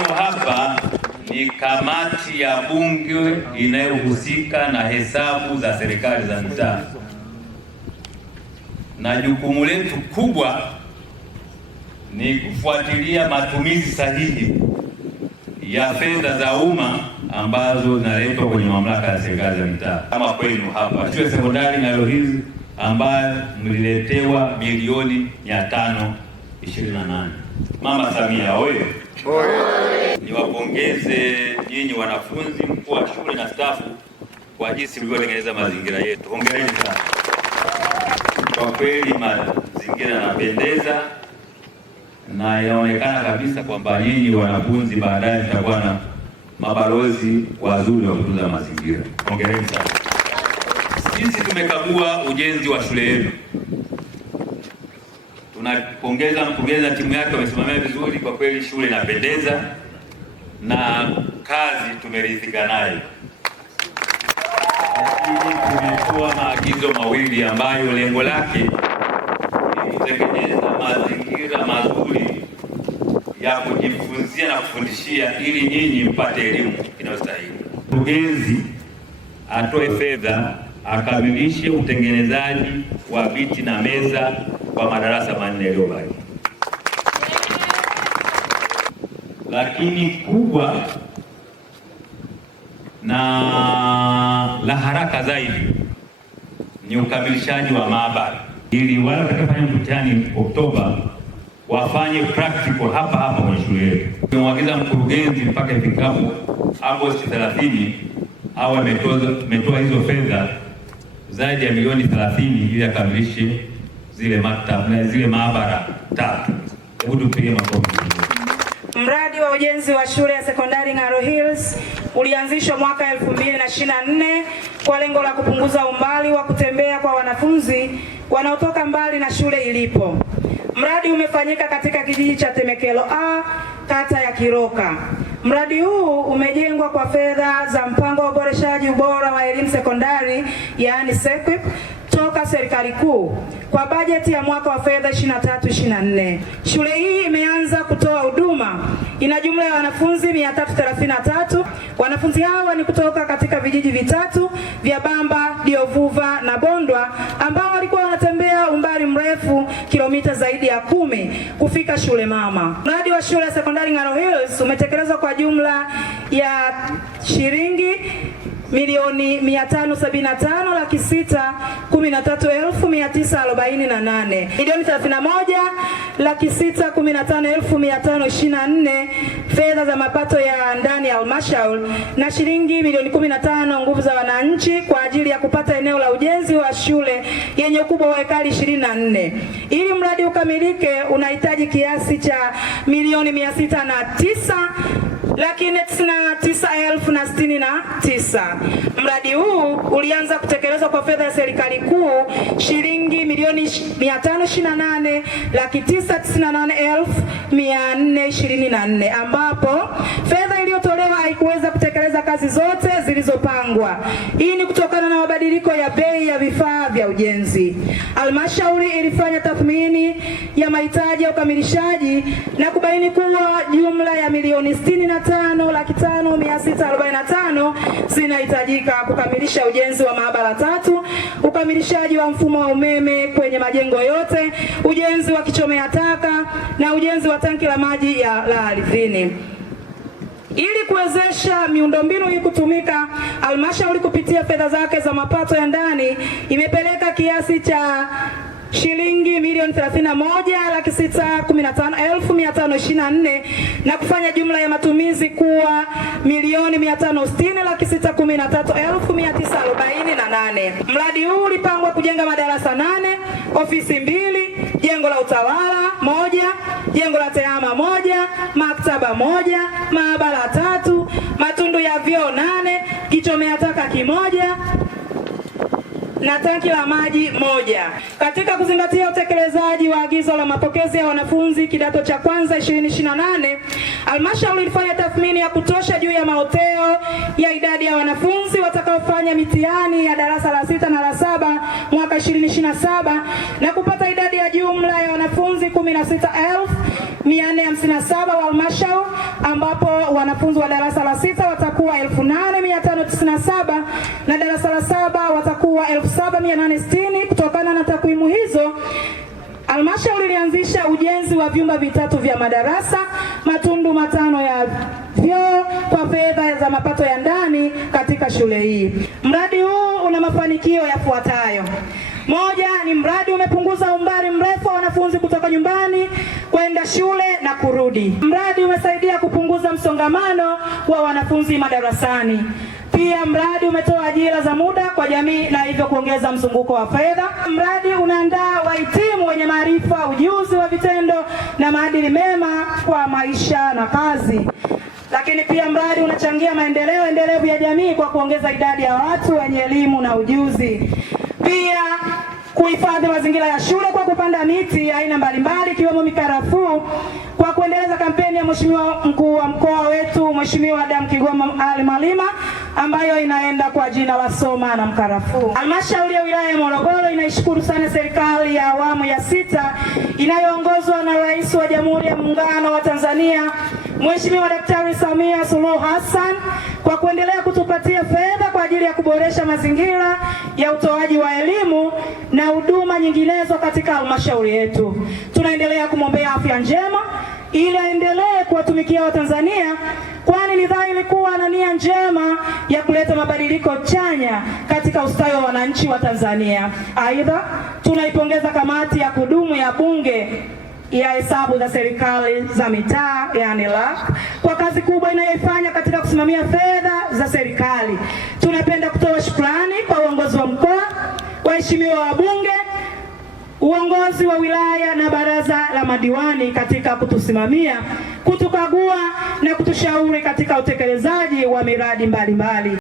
kwenu hapa ni kamati ya bunge inayohusika na hesabu za serikali za mitaa, na jukumu letu kubwa ni kufuatilia matumizi sahihi ya fedha za umma ambazo zinaletwa kwenye mamlaka ya serikali za mitaa. Kama kwenu hapa shule sekondari Ng'aro Hills ambayo mliletewa milioni 528. Mama Samia oye! Niwapongeze nyinyi wanafunzi, mkuu wa shule na stafu kwa jinsi mlivyotengeneza mazingira yetu. Hongereni sana. Kwa kweli mazingira yanapendeza na inaonekana kabisa kwamba nyinyi wanafunzi baadaye mtakuwa na mabalozi wazuri wa kutunza mazingira. Hongereni sana. Sisi tumekagua ujenzi wa shule yenu. Tunapongeza mkurugenzi na timu yake, wamesimamia vizuri. Kwa kweli shule inapendeza na kazi tumeridhika nayo. Lakini tumetoa maagizo mawili ambayo lengo lake ni kutengeneza mazingira mazuri ya kujifunzia na kufundishia ili nyinyi mpate elimu inayostahili. Mkurugenzi atoe fedha akamilishe utengenezaji wa viti na meza kwa madarasa 4 yaliyobaki. Lakini kubwa na la haraka zaidi ni ukamilishaji wa maabara, ili wale watakafanya mtihani Oktoba wafanye practical hapa hapa kwenye shule yetu. Tumemwagiza mkurugenzi mpaka ifikapo Agosti 30 au ametoa hizo fedha zaidi ya milioni 30 ili akamilishe zile maktaba na zile maabara 3. Hebu tupige makofi. Mradi wa ujenzi wa shule ya sekondari Ng'aro Hills ulianzishwa mwaka 2024 kwa lengo la kupunguza umbali wa kutembea kwa wanafunzi wanaotoka mbali na shule ilipo. Mradi umefanyika katika kijiji cha Temekelo A, kata ya Kiroka. Mradi huu umejengwa kwa fedha za mpango wa uboreshaji ubora wa elimu sekondari, yaani SEQUIP, toka serikali kuu kwa bajeti ya mwaka wa fedha 23-24. Shule hii imeanza kutoa huduma. Ina jumla ya wanafunzi 333. Wanafunzi hawa ni kutoka katika vijiji vitatu vya Bamba, Diovuva na Bondwa ambao walikuwa wanatembea umbali mrefu kilomita zaidi ya 10 kufika shule mama. Mradi wa shule ya sekondari Ng'aro Hills umetekelezwa kwa jumla ya shilingi milioni 575,613,948, milioni 31,615,524 fedha za mapato ya ndani ya halmashauri na shilingi milioni 15 nguvu za wananchi kwa ajili ya kupata eneo la ujenzi wa shule yenye ukubwa wa ekari 24. Ili mradi ukamilike unahitaji kiasi cha milioni 609,99,069. Mradi huu ulianza kutekelezwa kwa fedha ya serikali kuu shilingi milioni 528,998,424, ambapo fedha iliyotolewa haikuweza kutekeleza kazi zote zilizopangwa. Hii ni kutokana na mabadiliko ya bei ya vifaa vya ujenzi. Halmashauri ilifanya tathmini ya mahitaji ya ukamilishaji na kubaini kuwa jumla ya milioni 65,500,645 zinahitajika kukamilisha ujenzi wa maabara 3, ukamilishaji wa mfumo wa umeme kwenye majengo yote, ujenzi wa kichomea taka na ujenzi wa tanki la maji la ardhini. Ili kuwezesha miundombinu hii kutumika, halmashauri kupitia fedha zake za mapato ya ndani imepeleka kiasi cha shilingi milioni 31,615,524 na kufanya jumla ya matumizi kuwa milioni 560,613,948. Mradi huu ulipangwa kujenga madarasa 8, ofisi 2, jengo la utawala 1, jengo la tehama 1, maktaba 1, maabara 3, matundu ya vyoo 8, kichomea taka 1 na tanki la maji 1. Katika kuzingatia utekelezaji wa agizo la mapokezi ya wanafunzi kidato cha kwanza 2028, Halmashauri ilifanya tathmini ya kutosha juu ya maoteo ya idadi ya wanafunzi watakaofanya mitihani ya darasa la 6 na la 7 mwaka 2027 na kupata idadi ya jumla ya wanafunzi 16,457 wa halmashauri, ambapo wanafunzi wa darasa la 6 watakuwa 8,597 na darasa la 7 watakuwa 7,860. Kutokana na takwimu hizo, halmashauri ilianzisha ujenzi wa vyumba vitatu vya madarasa, matundu 5 ya vyoo kwa fedha za mapato ya ndani katika shule hii. Mradi huu una mafanikio yafuatayo. Moja, ni mradi umepunguza umbali mrefu wa wanafunzi kutoka nyumbani kwenda shule na kurudi. Mradi umesaidia kupunguza msongamano wa wanafunzi madarasani. Pia mradi umetoa ajira za muda kwa jamii na hivyo kuongeza mzunguko wa fedha. Mradi unaandaa wahitimu wenye maarifa, ujuzi wa vitendo na maadili mema kwa maisha na kazi. Lakini pia mradi unachangia maendeleo endelevu ya jamii kwa kuongeza idadi ya watu wenye elimu na ujuzi. Pia kuhifadhi mazingira ya shule kwa kupanda miti aina mbalimbali ikiwemo mikarafuu, kwa kuendeleza kampeni ya Mheshimiwa Mkuu wa Mkoa wetu Mheshimiwa Adam Kigoma Ali Malima ambayo inaenda kwa jina la Soma na Mkarafuu. Halmashauri ya wilaya ya Morogoro inaishukuru sana serikali ya awamu ya 6 inayoongozwa na Rais wa Jamhuri ya Muungano wa Tanzania Mheshimiwa Daktari Samia Suluhu Hassan kwa kuendelea kutupatia fedha kwa ajili ya kuboresha mazingira ya utoaji wa elimu na huduma nyinginezo katika halmashauri yetu. Tunaendelea kumwombea afya njema ili aendelee kuwatumikia Watanzania, kwani ni dhahiri kuwa ana nia njema ya kuleta mabadiliko chanya katika ustawi wa wananchi wa Tanzania. Aidha, tunaipongeza kamati ya kudumu ya Bunge ya hesabu za serikali za mitaa yani LAC kwa kazi kubwa inayoifanya katika kusimamia fedha za serikali. Tunapenda kutoa shukrani kwa uongozi wa mkoa, waheshimiwa wabunge, uongozi wa wilaya na baraza la madiwani katika kutusimamia, kutukagua na kutushauri katika utekelezaji wa miradi mbalimbali.